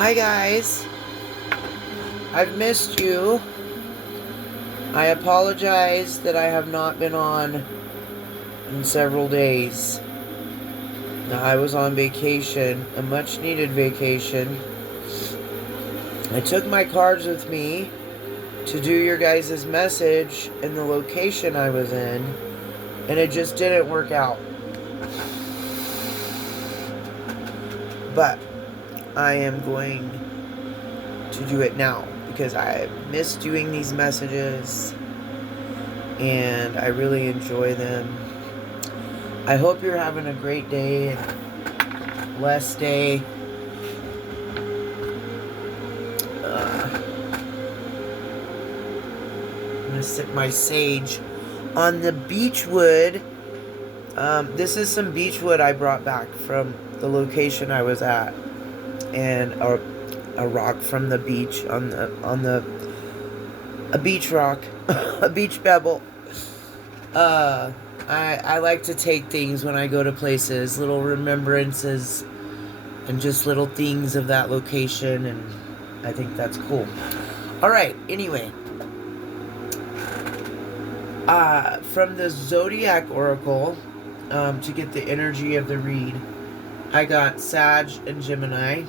Hi guys, I've missed you. I apologize that I have not been on in several days. Now, I was on vacation, a much needed vacation. I took my cards with me to do your guys' message in the location I was in, and it just didn't work out. But I am going to do it now because I miss doing these messages and I really enjoy them. I hope you're having a great day and blessed day. I'm going to sip my sage on the beechwood. This is some beechwood I brought back from the location I was at, and a rock from the beach on a beach rock, a beach pebble. I like to take things when I go to places, little remembrances, and just little things of that location, and I think that's cool. All right. Anyway, from the Zodiac Oracle, to get the energy of the read, I got Sag and Gemini.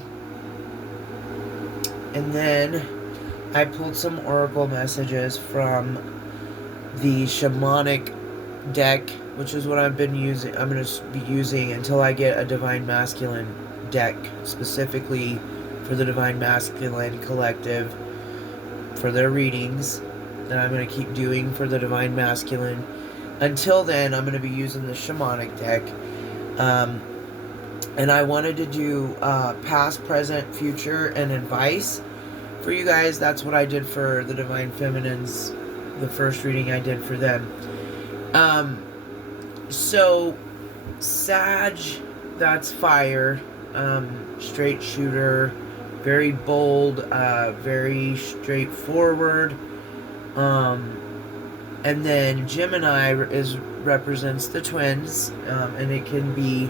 And then I pulled some oracle messages from the shamanic deck, which is what I've been using. I'm going to be using until I get a Divine Masculine deck, specifically for the Divine Masculine Collective, for their readings that I'm going to keep doing for the Divine Masculine. Until then, I'm going to be using the shamanic deck. And I wanted to do past, present, future, and advice for you guys. That's what I did for the Divine Feminines, the first reading I did for them. So, Sag, that's fire, straight shooter, very bold, very straightforward. And then Gemini represents the twins, and it can be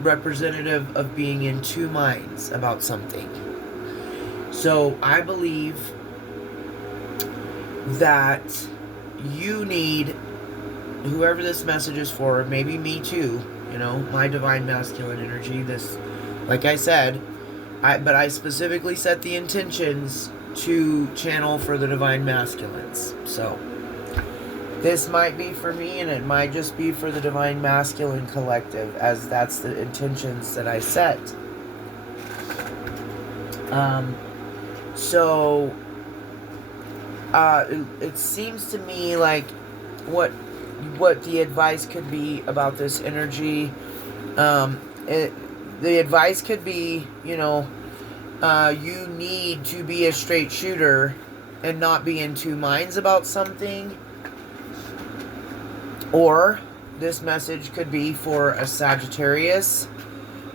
representative of being in two minds about something. So I believe that you need, whoever this message is for, maybe me too, my Divine Masculine energy, this, like I said, but I specifically set the intentions to channel for the Divine Masculines. So this might be for me, and it might just be for the Divine Masculine Collective, as that's the intentions that I set. It seems to me like what the advice could be about this energy. The advice could be, you need to be a straight shooter and not be in two minds about something. Or this message could be for a Sagittarius,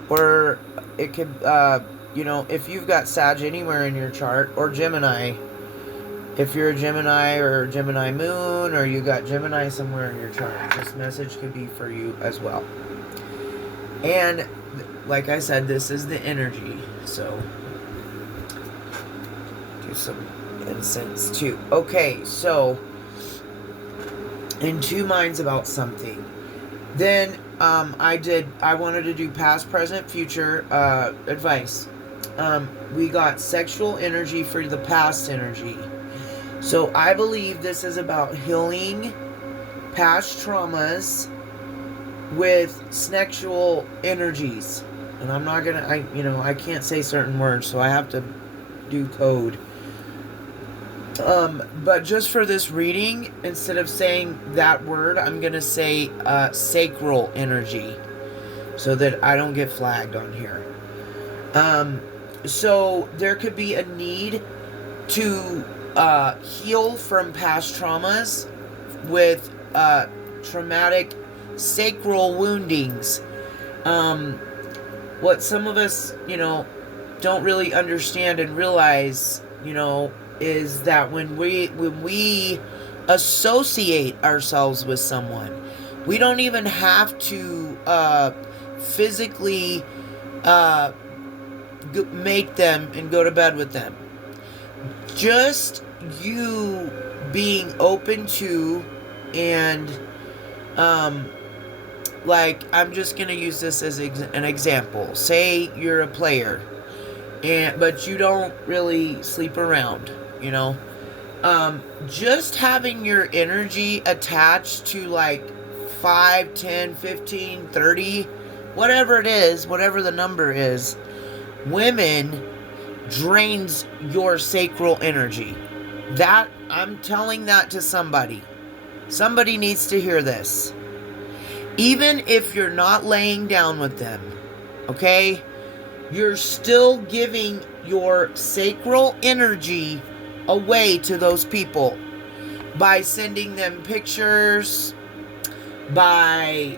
or it could, if you've got Sag anywhere in your chart, or Gemini. If you're a Gemini or Gemini moon, or you got Gemini somewhere in your chart, this message could be for you as well. And like I said, this is the energy, so do some incense too. Okay, so in two minds about something. Then I wanted to do past, present, future advice. We got sexual energy for the past energy. So I believe this is about healing past traumas with sexual energies. And I'm not gonna, I can't say certain words, so I have to do code. But just for this reading, instead of saying that word, I'm gonna say sacral energy, so that I don't get flagged on here. So there could be a need to heal from past traumas with traumatic sacral woundings. What some of us, don't really understand and realize, is that when we associate ourselves with someone, we don't even have to physically mate them and go to bed with them. Just you being open to, and like, I'm just gonna use this as an example. Say you're a player, but you don't really sleep around, you know. Just having your energy attached to like 5, 10, 15, 30, whatever it is, whatever the number is, women, drains your sacral energy. That, I'm telling that to somebody. Somebody needs to hear this. Even if you're not laying down with them, okay? You're still giving your sacral energy away to those people by sending them pictures, by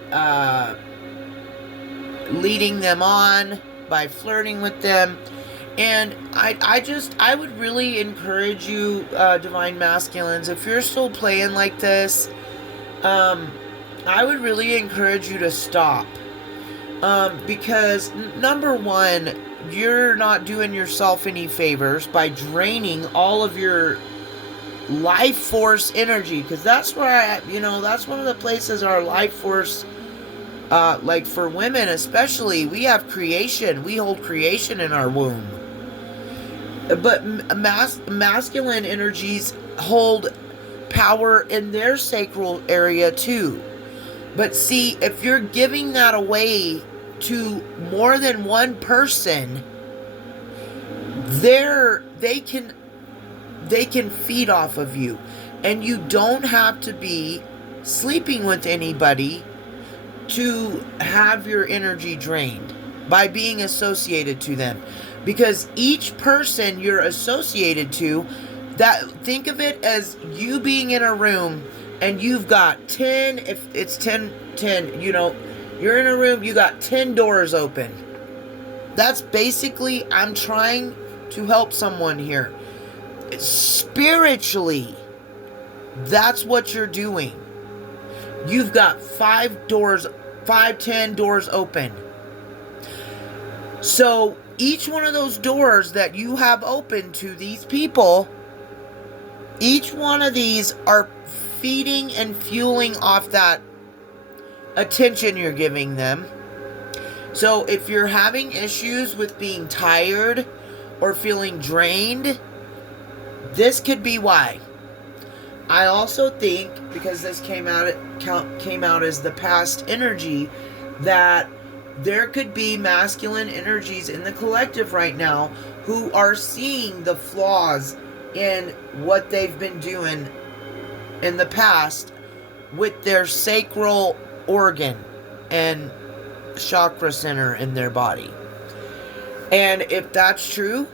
leading them on, by flirting with them. And I would really encourage you, Divine Masculines, if you're still playing like this, I would really encourage you to stop. Because number one, you're not doing yourself any favors by draining all of your life force energy. Because that's where that's one of the places our life force, like for women especially, we have creation. We hold creation in our womb. But masculine energies hold power in their sacral area too. But see, if you're giving that away to more than one person, they can feed off of you. And you don't have to be sleeping with anybody to have your energy drained by being associated to them. Because each person you're associated to, think of it as you being in a room and you've got 10, if it's 10, you're in a room, you got 10 doors open. That's basically, I'm trying to help someone here. Spiritually, that's what you're doing. You've got 5, 10 doors open. So each one of those doors that you have open to these people, each one of these are feeding and fueling off that attention you're giving them. So if you're having issues with being tired or feeling drained, this could be why. I also think, because this came out as the past energy, that there could be masculine energies in the collective right now who are seeing the flaws in what they've been doing in the past with their sacral organ and chakra center in their body. And if that's true,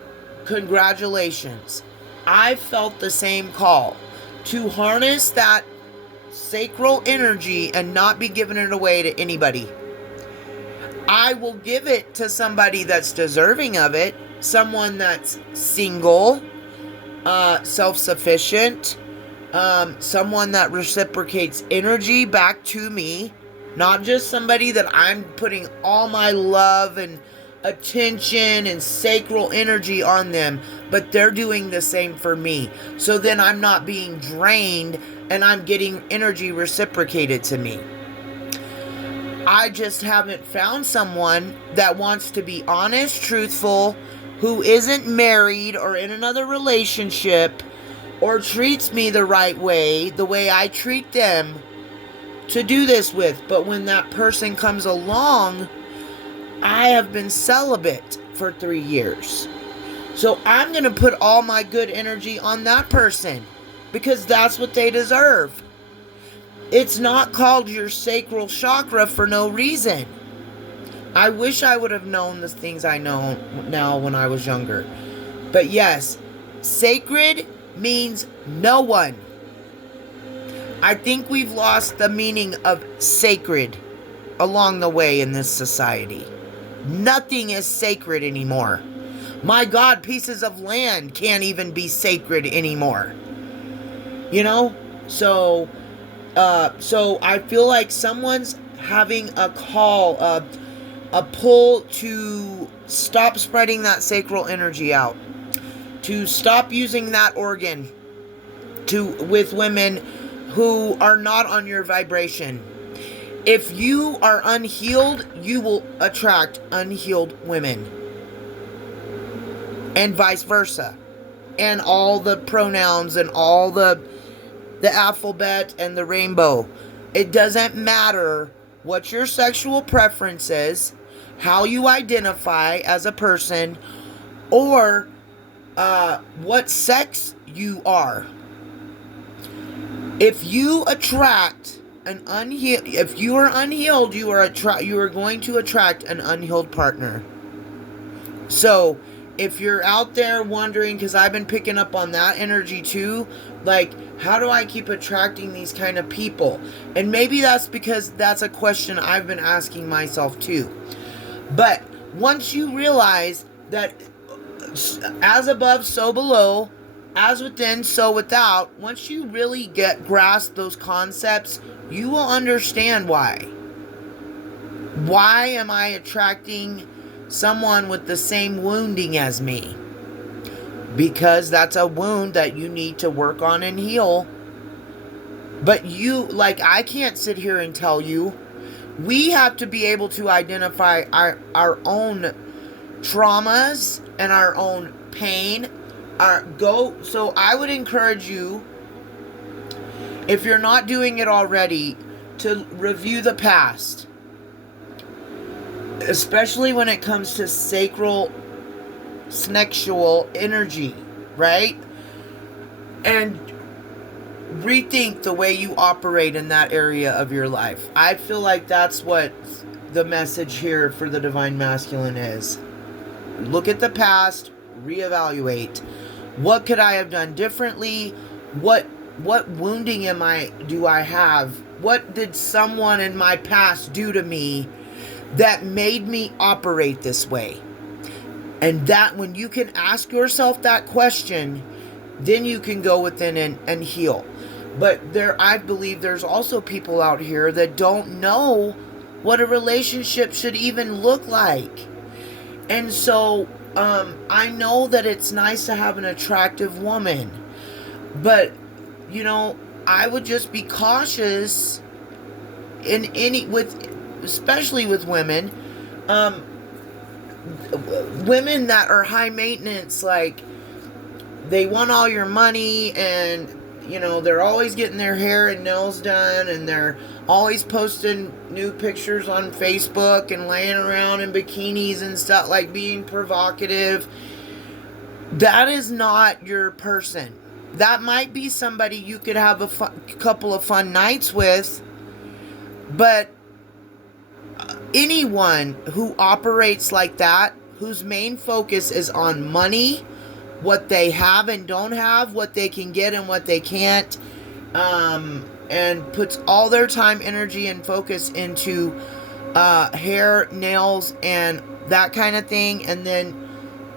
congratulations. I felt the same call to harness that sacral energy and not be giving it away to anybody. I will give it to somebody that's deserving of it, someone that's single, self-sufficient, someone that reciprocates energy back to me, not just somebody that I'm putting all my love and attention and sacral energy on them, but they're doing the same for me. So then I'm not being drained and I'm getting energy reciprocated to me. I just haven't found someone that wants to be honest, truthful, who isn't married or in another relationship or treats me the right way, the way I treat them, to do this with. But when that person comes along, I have been celibate for 3 years. So I'm going to put all my good energy on that person because that's what they deserve. It's not called your sacral chakra for no reason. I wish I would have known the things I know now when I was younger. But yes, sacred means no one. I think we've lost the meaning of sacred along the way in this society. Nothing is sacred anymore. My God, pieces of land can't even be sacred anymore. So I feel like someone's having a call, a pull to stop spreading that sacral energy out, to stop using that organ with women who are not on your vibration. If you are unhealed, you will attract unhealed women. And vice versa. And all the pronouns and all the alphabet and the rainbow. It doesn't matter what your sexual preference is, how you identify as a person, or what sex you are. If you attract an unhealed, if you are unhealed, you are going to attract an unhealed partner. So, if you're out there wondering, because I've been picking up on that energy too, like, how do I keep attracting these kind of people? And maybe that's because that's a question I've been asking myself too. But once you realize that as above, so below, as within, so without, once you really grasp those concepts, you will understand why. Why am I attracting someone with the same wounding as me? Because that's a wound that you need to work on and heal. But I can't sit here and tell you. We have to be able to identify our own traumas and our own pain. So I would encourage you, if you're not doing it already, to review the past. Especially when it comes to sacral, sexual energy, right? And rethink the way you operate in that area of your life. I feel like that's what the message here for the Divine Masculine is. Look at the past, reevaluate. What could I have done differently? What wounding do I have? What did someone in my past do to me that made me operate this way? And that when you can ask yourself that question, then you can go within and heal. But I believe there's also people out here that don't know what a relationship should even look like. And so I know that it's nice to have an attractive woman, but I would just be cautious especially with women, women that are high maintenance, like they want all your money, and they're always getting their hair and nails done, and they're always posting new pictures on Facebook and laying around in bikinis and stuff, like being provocative. That is not your person. That might be somebody you could have a couple of fun nights with, but anyone who operates like that, whose main focus is on money, what they have and don't have, what they can get and what they can't, and puts all their time, energy, and focus into hair, nails, and that kind of thing, and then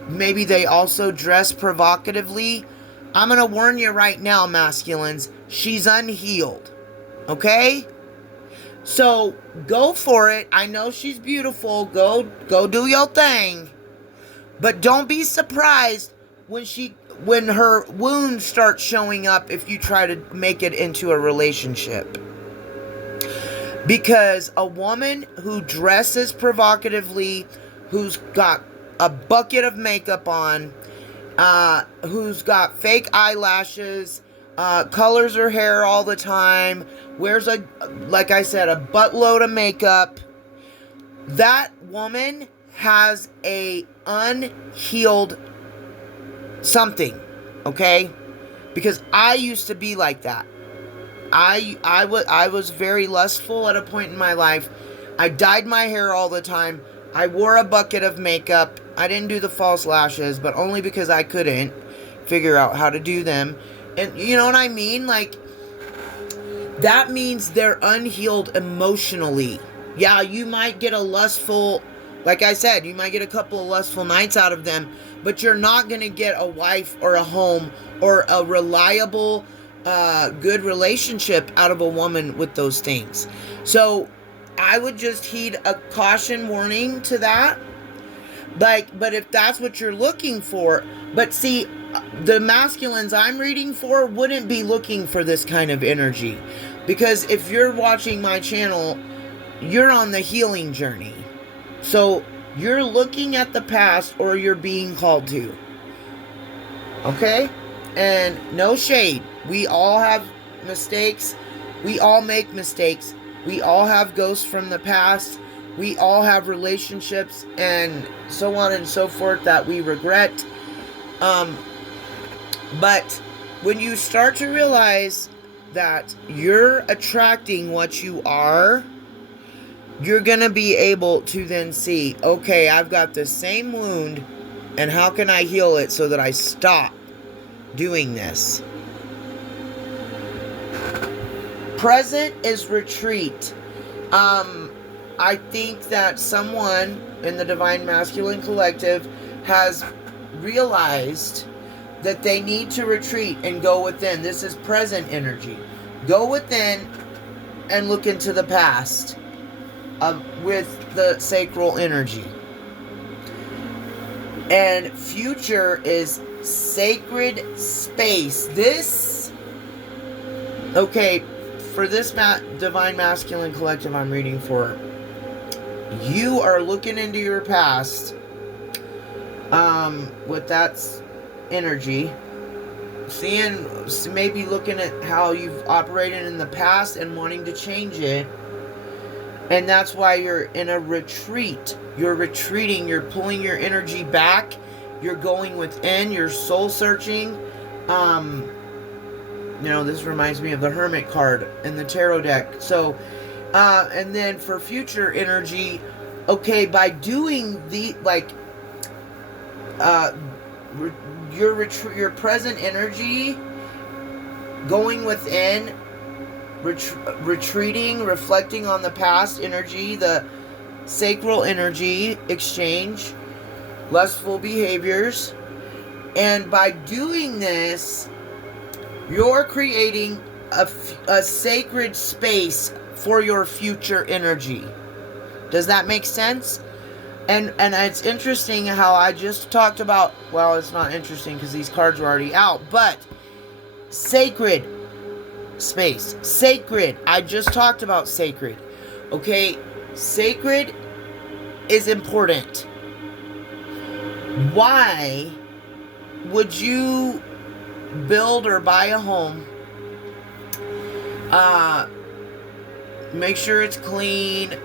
maybe they also dress provocatively, I'm going to warn you right now, masculines, she's unhealed. Okay? So go for it. I know she's beautiful. Go do your thing. But don't be surprised when her wounds start showing up if you try to make it into a relationship. Because a woman who dresses provocatively, who's got a bucket of makeup on, who's got fake eyelashes, colors her hair all the time, wears like I said, a buttload of makeup, that woman has a unhealed something, okay? Because I used to be like that. I was very lustful at a point in my life. I dyed my hair all the time. I wore a bucket of makeup. I didn't do the false lashes, but only because I couldn't figure out how to do them. And you know what I mean? Like, that means they're unhealed emotionally. Yeah, you might get a lustful, like I said, you might get a couple of lustful nights out of them, but you're not going to get a wife or a home or a reliable, good relationship out of a woman with those things. So I would just heed a caution warning to that. Like, but if that's what you're looking for, but see, the masculines I'm reading for wouldn't be looking for this kind of energy. Because if you're watching my channel, you're on the healing journey. So you're looking at the past, or you're being called to. Okay? And no shade. We all have mistakes. We all make mistakes. We all have ghosts from the past. We all have relationships and so on and so forth that we regret. But when you start to realize that you're attracting what you are, you're going to be able to then see, okay, I've got the same wound, and how can I heal it so that I stop doing this? Present is retreat. I think that someone in the Divine Masculine Collective has realized that they need to retreat and go within. This is present energy. Go within and look into the past with the sacral energy. And future is sacred space. Okay, for this Divine Masculine Collective I'm reading for, you are looking into your past with that energy, seeing, maybe looking at how you've operated in the past and wanting to change it. And that's why you're in a retreat. You're retreating, you're pulling your energy back, you're going within, you're soul searching. This reminds me of the Hermit card in the tarot deck. So and then for future energy, okay, by doing your present energy, going within, retreating, reflecting on the past energy, the sacral energy exchange, lustful behaviors, and by doing this, you're creating a sacred space for your future energy. Does that make sense? And it's interesting how I just talked about, well, it's not interesting because these cards are already out, but sacred space. Sacred. I just talked about sacred. Okay? Sacred is important. Why would you build or buy a home, make sure it's clean,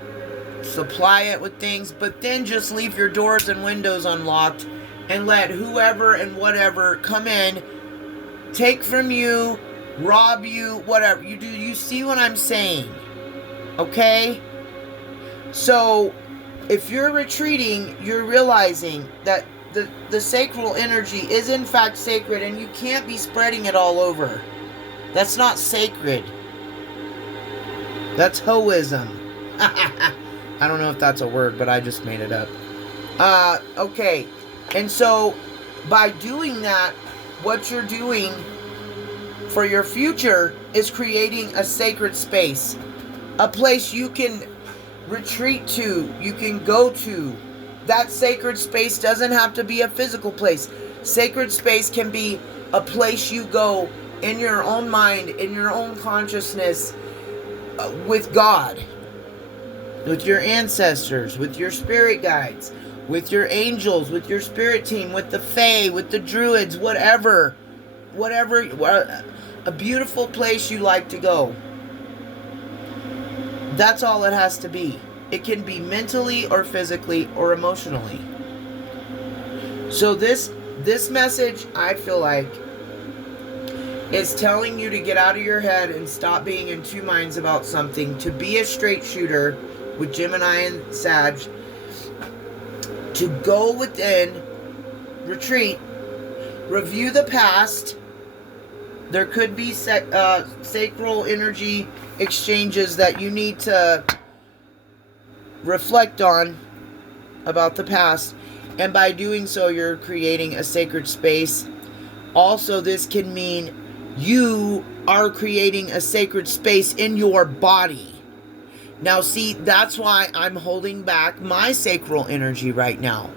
supply it with things, but then just leave your doors and windows unlocked and let whoever and whatever come in, take from you, rob you, whatever you do? You see what I'm saying? Okay? So if you're retreating, you're realizing that the sacral energy is in fact sacred, and you can't be spreading it all over. That's not sacred. That's hoism. I don't know if that's a word, but I just made it up. Okay. And so by doing that, what you're doing for your future is creating a sacred space. A place you can retreat to, you can go to. That sacred space doesn't have to be a physical place. Sacred space can be a place you go in your own mind, in your own consciousness, with God, with your ancestors, with your spirit guides, with your angels, with your spirit team, with the fae, with the druids, whatever, a beautiful place you like to go. That's all it has to be. It can be mentally or physically or emotionally. So this message, I feel like, is telling you to get out of your head and stop being in two minds about something, to be a straight shooter with Gemini and Sag, to go within, retreat, review the past. There could be sacral energy exchanges that you need to reflect on about the past, and by doing so, you're creating a sacred space. Also, this can mean you are creating a sacred space in your body. Now, see, that's why I'm holding back my sacral energy right now.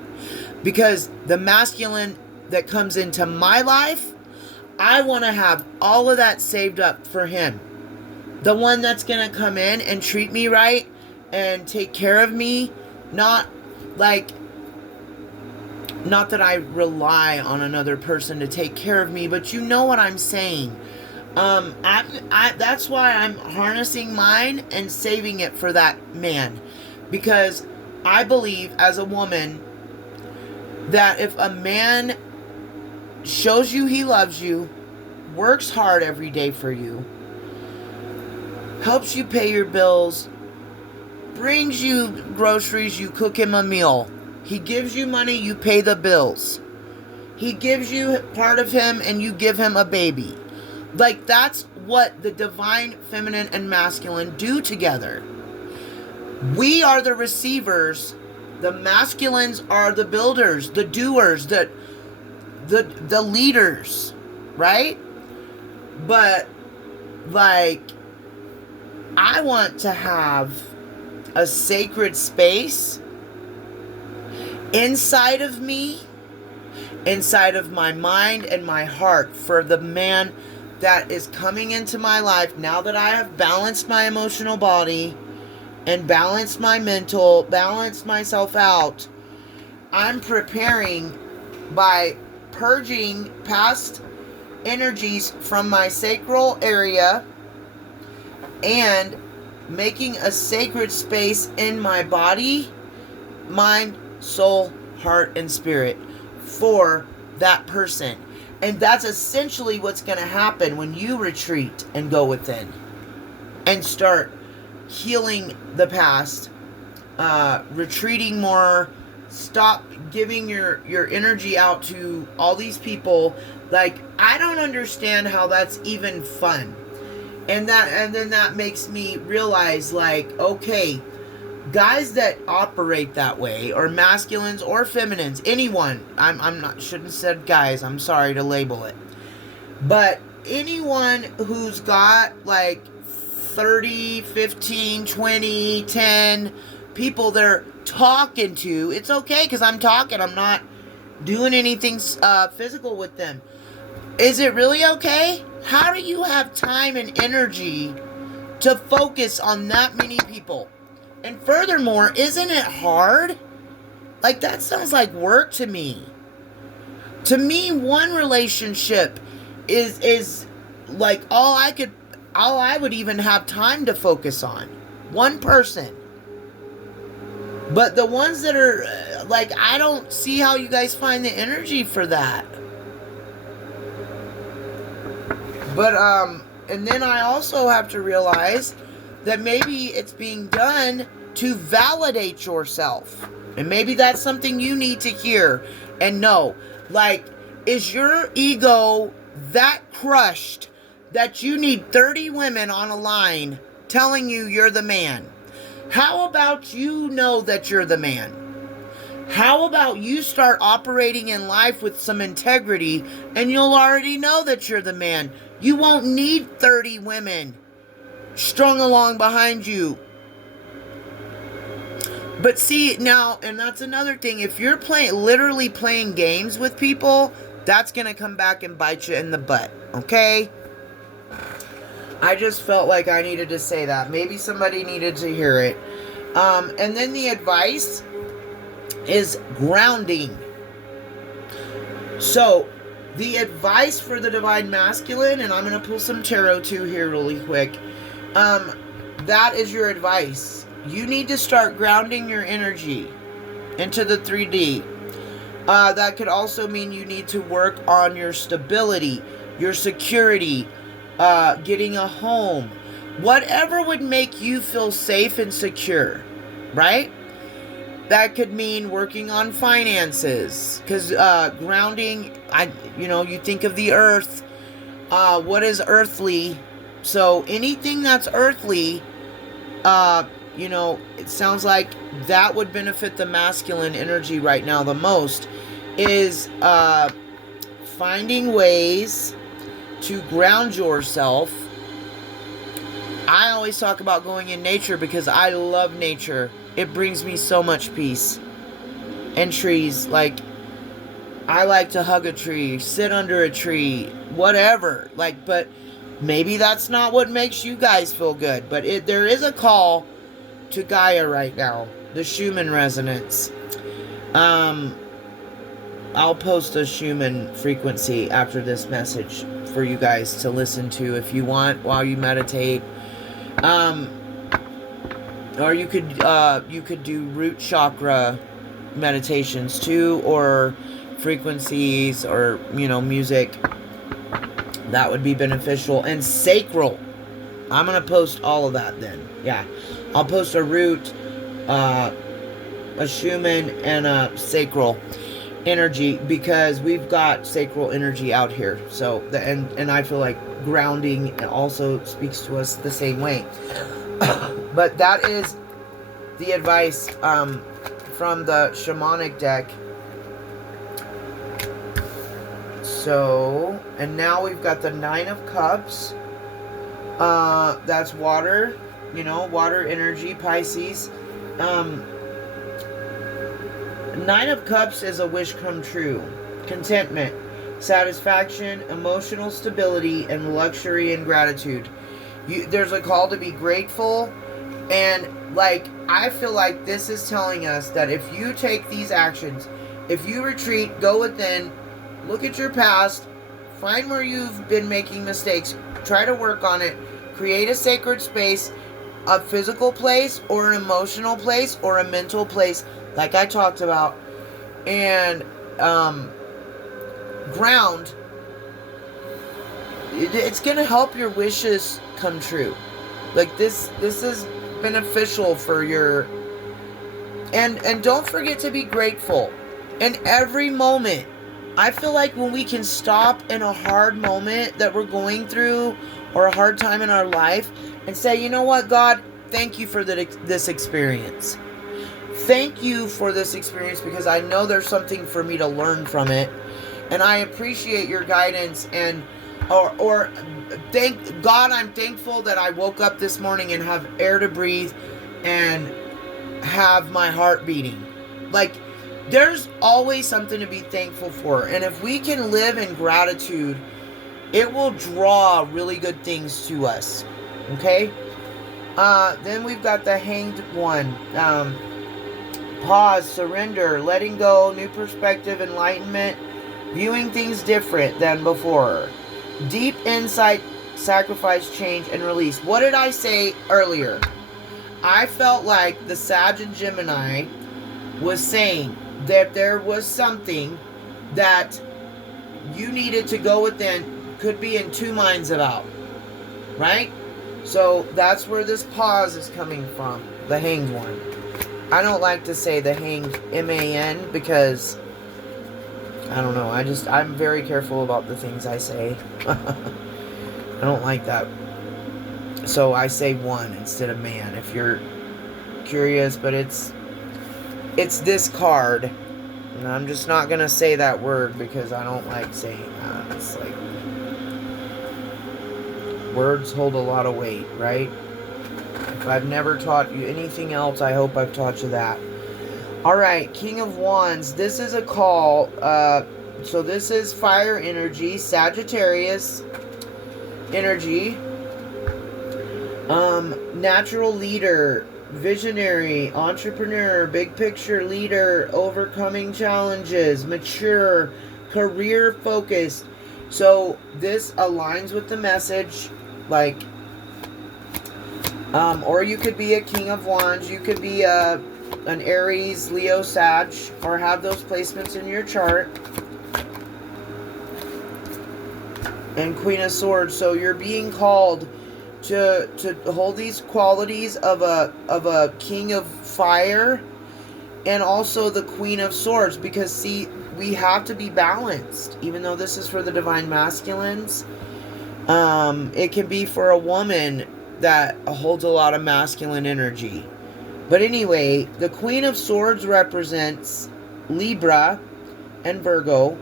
Because the masculine that comes into my life, I want to have all of that saved up for him. The one that's going to come in and treat me right and take care of me. Not that I rely on another person to take care of me, but you know what I'm saying. That's why I'm harnessing mine and saving it for that man. Because I believe as a woman that if a man shows you he loves you, works hard every day for you, helps you pay your bills, brings you groceries, you cook him a meal, he gives you money, you pay the bills, he gives you part of him and you give him a baby. Like, that's what the divine feminine and masculine do together. We are the receivers. The masculines are the builders, the doers, the leaders, right? But, like, I want to have a sacred space inside of me, inside of my mind and my heart for the man that is coming into my life now that I have balanced my emotional body and balanced my mental, balanced myself out. I'm preparing by purging past energies from my sacral area and making a sacred space in my body, mind, soul, heart, and spirit for that person. And that's essentially what's going to happen when you retreat and go within and start healing the past, retreating more, stop giving your energy out to all these people. Like, I don't understand how that's even fun. And then that makes me realize, like, okay, guys that operate that way, or masculines or feminines, anyone, shouldn't have said guys, I'm sorry to label it, but anyone who's got like 30, 15, 20, 10 people they're talking to, it's okay, because I'm talking, I'm not doing anything physical with them. Is it really okay? How do you have time and energy to focus on that many people? And furthermore, isn't it hard? Like, that sounds like work to me. To me, one relationship is like all I would even have time to focus on. One person. But the ones that are, like, I don't see how you guys find the energy for that. But, and then I also have to realize that maybe it's being done to validate yourself. And maybe that's something you need to hear and know. Like, is your ego that crushed that you need 30 women on a line telling you you're the man? How about you know that you're the man? How about you start operating in life with some integrity and you'll already know that you're the man? You won't need 30 women strung along behind you. But see, now, and that's another thing, if you're literally playing games with people, that's going to come back and bite you in the butt, okay? I just felt like I needed to say that. Maybe somebody needed to hear it. And then the advice is grounding. So, the advice for the divine masculine, and I'm going to pull some tarot too here really quick. That is your advice. You need to start grounding your energy into the 3D. That could also mean you need to work on your stability, your security, getting a home, whatever would make you feel safe and secure, right? That could mean working on finances, because grounding, you think of the earth. What is earthly? So anything that's earthly, it sounds like that would benefit the masculine energy right now the most, is finding ways to ground yourself. I always talk about going in nature because I love nature. It brings me so much peace. And trees, like, I like to hug a tree, sit under a tree, whatever. Like, but maybe that's not what makes you guys feel good. But there is a call to Gaia right now, the Schumann resonance. I'll post a Schumann frequency after this message for you guys to listen to if you want while you meditate. Or you could do root chakra meditations too, or frequencies, or music. That would be beneficial. And sacral. I'm gonna post all of that then. Yeah, I'll post a root, a Schumann, and a sacral energy, because we've got sacral energy out here. So and I feel like grounding also speaks to us the same way. But that is the advice from the shamanic deck. So, and now we've got the Nine of Cups. That's water, water energy, Pisces. Nine of Cups is a wish come true. Contentment, satisfaction, emotional stability, and luxury and gratitude. There's a call to be grateful. And, I feel like this is telling us that if you take these actions, if you retreat, go within, look at your past, find where you've been making mistakes, try to work on it, create a sacred space, a physical place, or an emotional place, or a mental place, like I talked about, and ground. It's going to help your wishes come true. This is beneficial for your... And don't forget to be grateful in every moment. I feel like when we can stop in a hard moment that we're going through, or a hard time in our life, and say, you know what, God, thank you for this experience. Thank you for this experience, because I know there's something for me to learn from it. And I appreciate your guidance, and or thank God, I'm thankful that I woke up this morning and have air to breathe and have my heart beating. There's always something to be thankful for. And if we can live in gratitude, it will draw really good things to us. Okay? Then we've got the Hanged One. Pause, surrender, letting go, new perspective, enlightenment, viewing things different than before. Deep insight, sacrifice, change, and release. What did I say earlier? I felt like the Sag and Gemini was saying that there was something that you needed to go within, could be in two minds about. Right? So that's where this pause is coming from. The Hanged One. I don't like to say the Hanged, M-A-N, because I don't know. I'm very careful about the things I say. I don't like that. So I say one instead of man, if you're curious, but it's this card. And I'm just not going to say that word because I don't like saying that. It's words hold a lot of weight, right? If I've never taught you anything else, I hope I've taught you that. Alright, King of Wands. This is a call. So this is fire energy, Sagittarius energy. Natural leader, visionary, entrepreneur, big picture leader, overcoming challenges, mature, career focused. So this aligns with the message, or you could be a King of Wands, you could be an Aries, Leo, Sag, or have those placements in your chart. And Queen of Swords. So you're being called to hold these qualities of a King of Fire and also the Queen of Swords, because see, we have to be balanced. Even though this is for the Divine Masculines, it can be for a woman that holds a lot of masculine energy. But anyway, the Queen of Swords represents Libra and Virgo.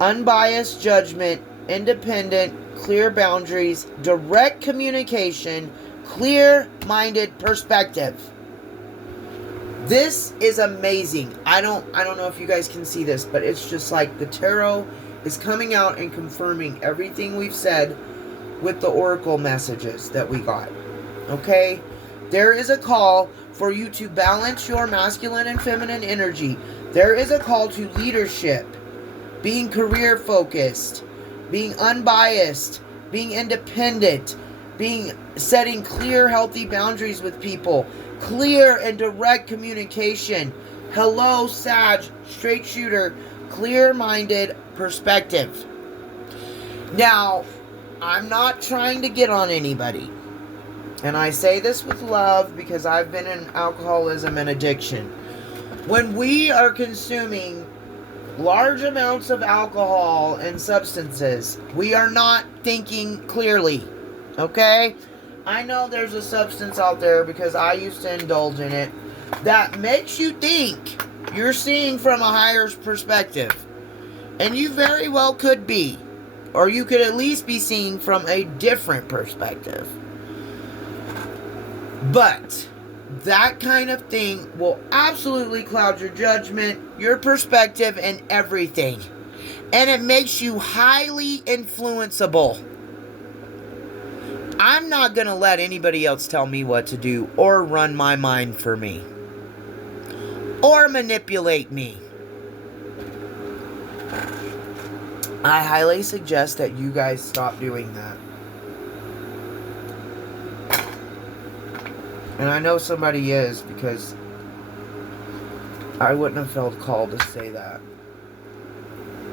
Unbiased judgment, independent, clear boundaries, direct communication, clear-minded perspective. This is amazing. I don't know if you guys can see this, but it's just like the tarot is coming out and confirming everything we've said with the oracle messages that we got. Okay? There is a call for you to balance your masculine and feminine energy. There is a call to leadership, being career focused, being unbiased, being independent, setting clear, healthy boundaries with people, clear and direct communication. Hello, Sag, straight shooter, clear-minded perspective. Now, I'm not trying to get on anybody. And I say this with love because I've been in alcoholism and addiction. When we are consuming large amounts of alcohol and substances, we are not thinking clearly. Okay? I know there's a substance out there because I used to indulge in it that makes you think you're seeing from a higher perspective. And you very well could be. Or you could at least be seeing from a different perspective. But that kind of thing will absolutely cloud your judgment, your perspective, and everything. And it makes you highly influenceable. I'm not going to let anybody else tell me what to do or run my mind for me. Or manipulate me. I highly suggest that you guys stop doing that. And I know somebody is, because I wouldn't have felt called to say that.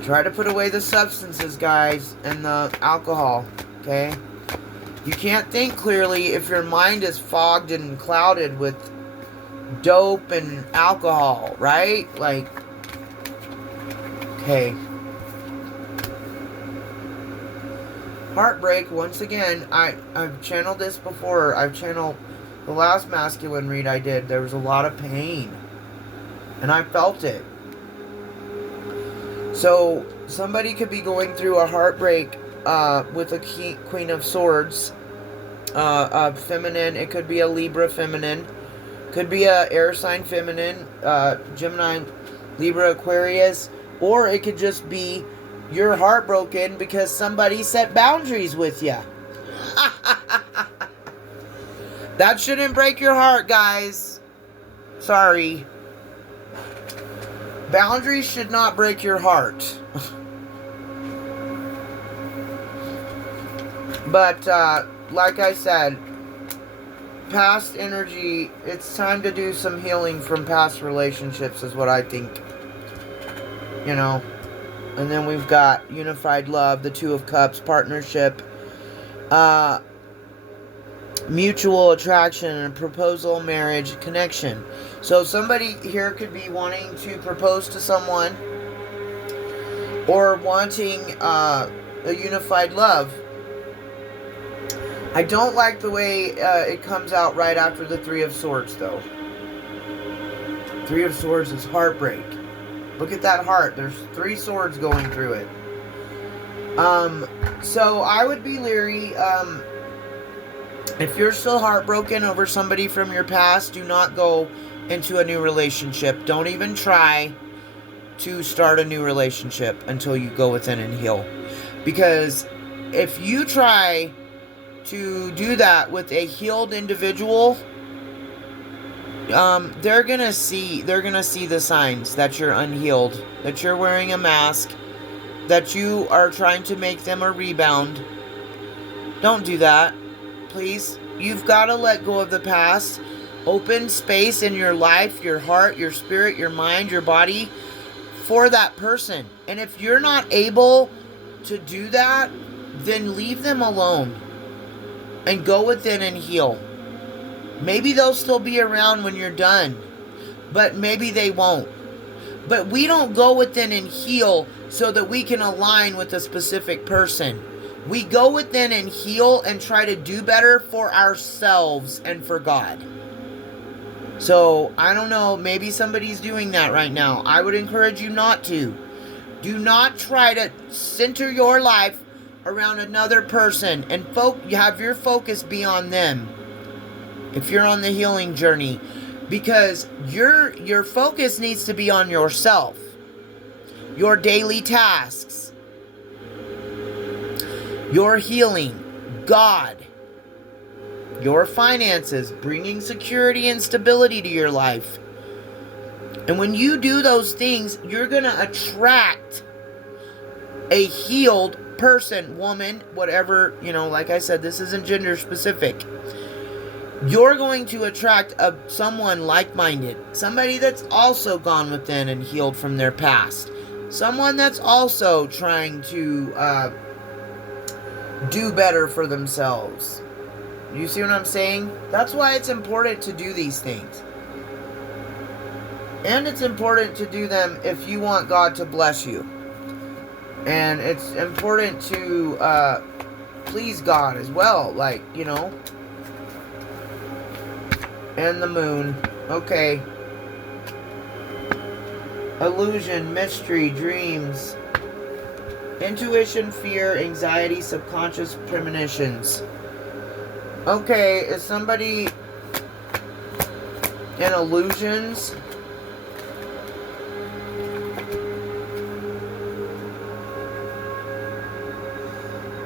Try to put away the substances, guys, and the alcohol, okay? You can't think clearly if your mind is fogged and clouded with dope and alcohol, right? Like, okay. Heartbreak, once again, I've channeled this before. I've channeled the last masculine read I did. There was a lot of pain. And I felt it. So, somebody could be going through a heartbreak with a Queen of Swords. Feminine. It could be a Libra feminine. Could be a air sign feminine. Gemini, Libra, Aquarius. Or it could just be you're heartbroken because somebody set boundaries with you. That shouldn't break your heart, guys. Sorry. Boundaries should not break your heart. But, like I said, past energy, it's time to do some healing from past relationships is what I think. You know. And then we've got unified love, the Two of Cups, partnership, mutual attraction, and proposal, marriage, connection. So somebody here could be wanting to propose to someone or wanting a unified love. I don't like the way it comes out right after the Three of Swords, though. Three of Swords is heartbreak. Look at that heart. There's 3 swords going through it. So I would be leery. If you're still heartbroken over somebody from your past, do not go into a new relationship. Don't even try to start a new relationship until you go within and heal. Because if you try to do that with a healed individual, they're gonna see the signs that you're unhealed, that you're wearing a mask, that you are trying to make them a rebound. Don't do that, please. You've got to let go of the past. Open space in your life, your heart, your spirit, your mind, your body for that person. And if you're not able to do that, then leave them alone and go within and heal. Maybe they'll still be around when you're done, but maybe they won't. But we don't go within and heal so that we can align with a specific person. We go within and heal and try to do better for ourselves and for God. So, I don't know, maybe somebody's doing that right now. I would encourage you not to. Do not try to center your life around another person and have your focus be on them. If you're on the healing journey, Because your focus needs to be on yourself, your daily tasks, your healing, God, your finances, bringing security and stability to your life. And when you do those things, you're going to attract a healed person, woman, whatever, like I said, this isn't gender specific. You're going to attract someone like-minded, somebody that's also gone within and healed from their past, someone that's also trying to do better for themselves. You see what I'm saying? That's why it's important to do these things. And it's important to do them if you want God to bless you. And it's important to please God as well, And the moon. Okay. Illusion, mystery, dreams, intuition, fear, anxiety, subconscious premonitions. Okay, is somebody in illusions?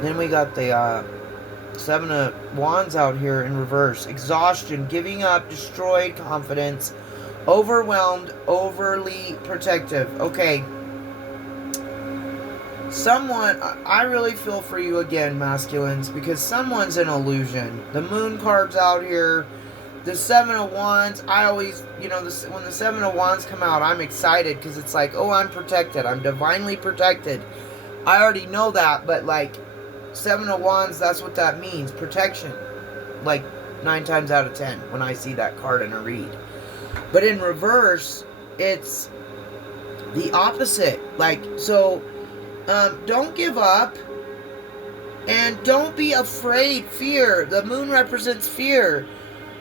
Then we got the Seven of Wands out here in reverse. Exhaustion, giving up, destroyed confidence, overwhelmed, overly protective. Okay. Someone, I really feel for you again, masculines, because someone's an illusion. The moon card's out here. The Seven of Wands, I always, when the Seven of Wands come out, I'm excited because it's like, oh, I'm protected. I'm divinely protected. I already know that, but Seven of Wands, that's what that means. Protection. 9 times out of 10 when I see that card in a read. But in reverse, it's the opposite. Don't give up. And don't be afraid. Fear. The moon represents fear.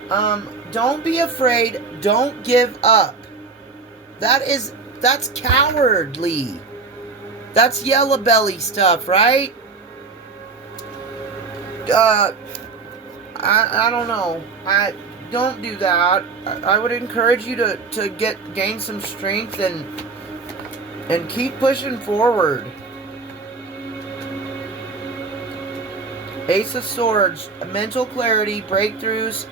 Don't be afraid. Don't give up. That's cowardly. That's yellow belly stuff, right? I don't know. I don't do that. I would encourage you to gain some strength and keep pushing forward. Ace of Swords, mental clarity, breakthroughs,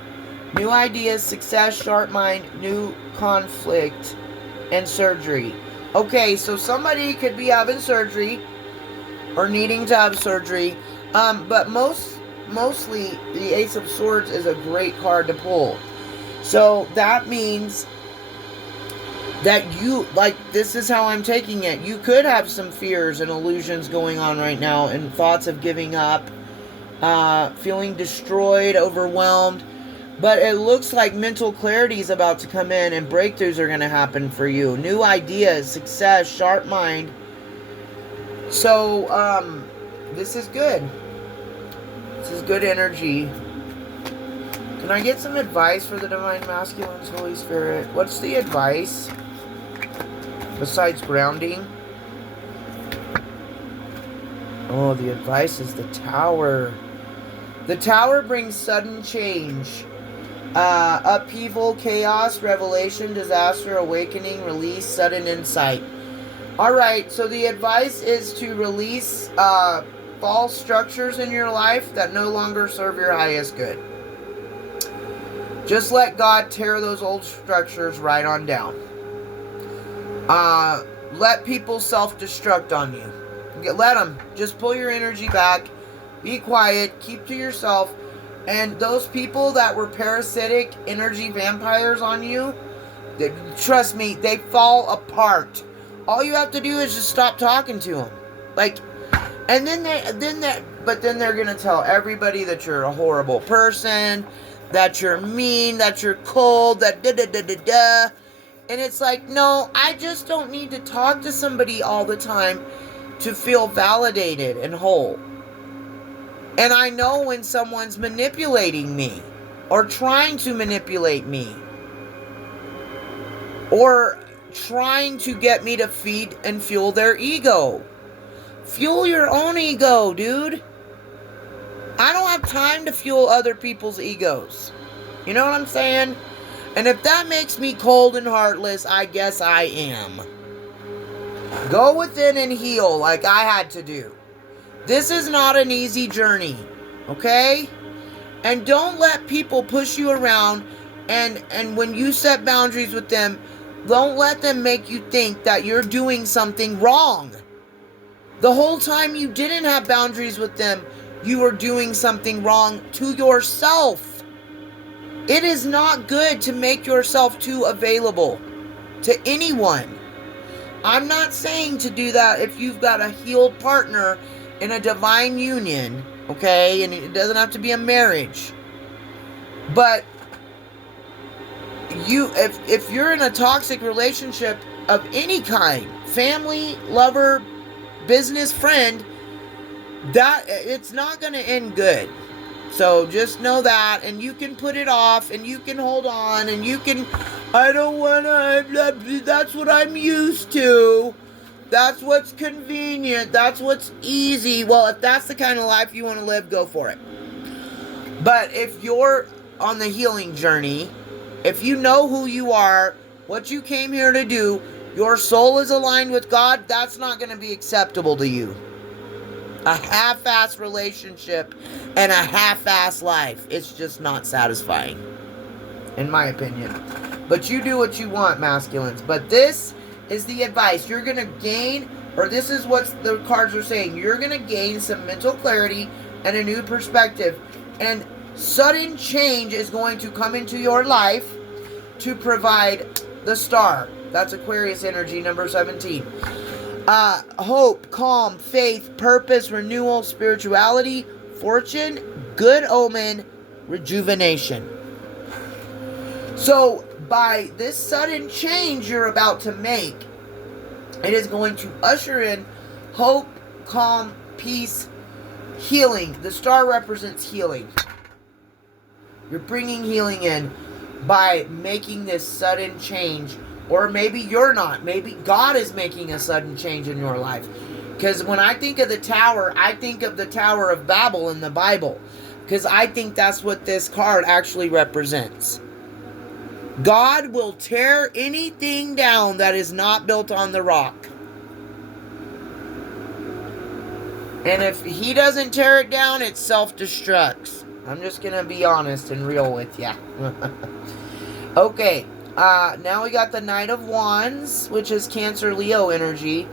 new ideas, success, sharp mind, new conflict, and surgery. Okay, so somebody could be having surgery or needing to have surgery. But mostly the Ace of Swords is a great card to pull. So that means that this is how I'm taking it. You could have some fears and illusions going on right now and thoughts of giving up, feeling destroyed, overwhelmed. But it looks like mental clarity is about to come in and breakthroughs are going to happen for you. New ideas, success, sharp mind. So, this is good. This is good energy. Can I get some advice for the Divine Masculines, Holy Spirit? What's the advice? Besides grounding? Oh, the advice is the Tower. The Tower brings sudden change. Upheaval, chaos, revelation, disaster, awakening, release, sudden insight. Alright, so the advice is to release false structures in your life that no longer serve your highest good. Just let God tear those old structures right on down. Let people self-destruct on you. Let them. Just pull your energy back. Be quiet. Keep to yourself. And those people that were parasitic energy vampires on you, trust me, they fall apart. All you have to do is just stop talking to them. And then they're going to tell everybody that you're a horrible person, that you're mean, that you're cold, that da-da-da-da-da. And it's like, no, I just don't need to talk to somebody all the time to feel validated and whole. And I know when someone's manipulating me or trying to manipulate me or trying to get me to feed and fuel their ego. Fuel your own ego, dude. I don't have time to fuel other people's egos. You know what I'm saying? And if that makes me cold and heartless, I guess I am. Go within and heal like I had to do. This is not an easy journey, okay? And don't let people push you around, and when you set boundaries with them, don't let them make you think that you're doing something wrong. The whole time you didn't have boundaries with them, you were doing something wrong to yourself. It is not good to make yourself too available to anyone. I'm not saying to do that if you've got a healed partner in a divine union, okay? And it doesn't have to be a marriage. But if you're in a toxic relationship of any kind, family, lover, business, friend, that it's not going to end good. So just know that, and you can put it off, and you can hold on, and you can, I don't want to, that's what I'm used to. That's what's convenient. That's what's easy. Well, if that's the kind of life you want to live, go for it. But if you're on the healing journey, if you know who you are, what you came here to do, your soul is aligned with God, that's not going to be acceptable to you. A half-ass relationship and a half-ass life, it's just not satisfying, in my opinion. But you do what you want, masculines. But this is the advice. You're going to gain, or this is what the cards are saying, you're going to gain some mental clarity and a new perspective. And sudden change is going to come into your life to provide the star. That's Aquarius energy, number 17. Hope, calm, faith, purpose, renewal, spirituality, fortune, good omen, rejuvenation. So, by this sudden change you're about to make, it is going to usher in hope, calm, peace, healing. The star represents healing. You're bringing healing in by making this sudden change. Or maybe you're not. Maybe God is making a sudden change in your life. Because when I think of the tower, I think of the Tower of Babel in the Bible. Because I think that's what this card actually represents. God will tear anything down that is not built on the rock. And if he doesn't tear it down, it self-destructs. I'm just going to be honest and real with you. Okay. Now we got the Knight of Wands, which is Cancer Leo energy.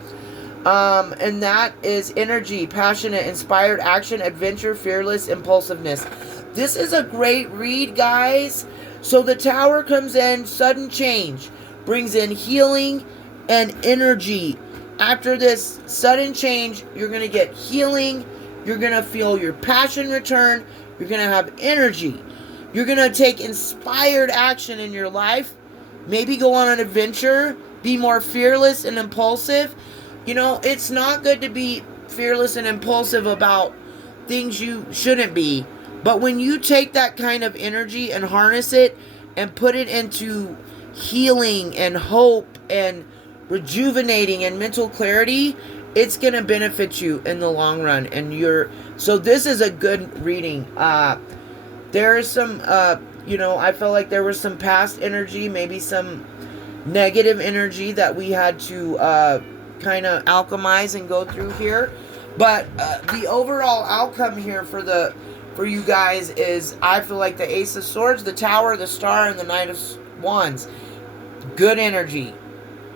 And that is energy, passionate, inspired action, adventure, fearless, impulsiveness. This is a great read, guys. So the Tower comes in, sudden change, brings in healing and energy. After this sudden change, you're going to get healing. You're going to feel your passion return. You're going to have energy. You're going to take inspired action in your life. Maybe go on an adventure. Be more fearless and impulsive. You know, it's not good to be fearless and impulsive about things you shouldn't be. But when you take that kind of energy and harness it and put it into healing and hope and rejuvenating and mental clarity, it's going to benefit you in the long run. And so this is a good reading. There is some, I felt like there was some past energy, maybe some negative energy that we had to kind of alchemize and go through here. But the overall outcome here for you guys is, I feel like the Ace of Swords, the Tower, the Star, and the Knight of Wands. Good energy.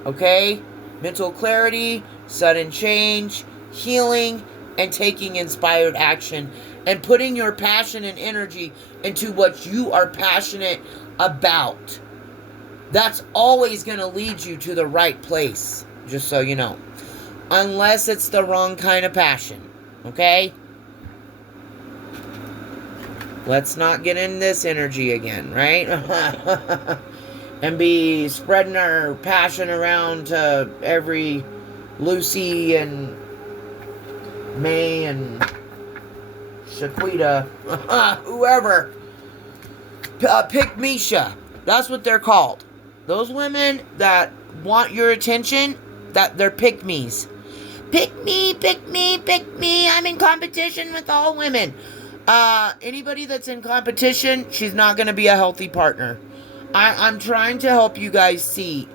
Okay? Mental clarity, sudden change, healing, and taking inspired action. And putting your passion and energy into what you are passionate about. That's always going to lead you to the right place. Just so you know. Unless it's the wrong kind of passion. Okay? Let's not get in this energy again, right? And be spreading our passion around to every Lucy and May and Shaquita, whoever. Pick Misha. That's what they're called. Those women that want your attention, that they're pick-me's. Pick me, pick me, pick me. I'm in competition with all women. Anybody that's in competition, she's not going to be a healthy partner. I'm trying to help you guys see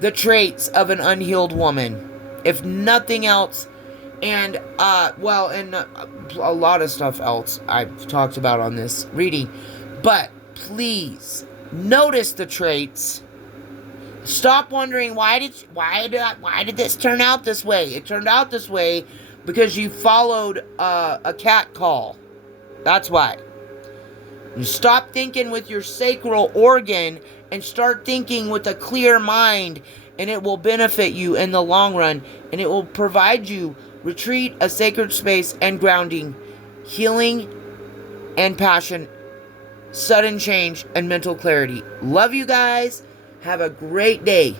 the traits of an unhealed woman. If nothing else, and, and a lot of stuff else I've talked about on this reading. But please, notice the traits. Stop wondering, why did this turn out this way? It turned out this way because you followed a cat call. That's why. You stop thinking with your sacral organ and start thinking with a clear mind, and it will benefit you in the long run, and it will provide you retreat, a sacred space, and grounding, healing and passion, sudden change, and mental clarity. Love you guys. Have a great day.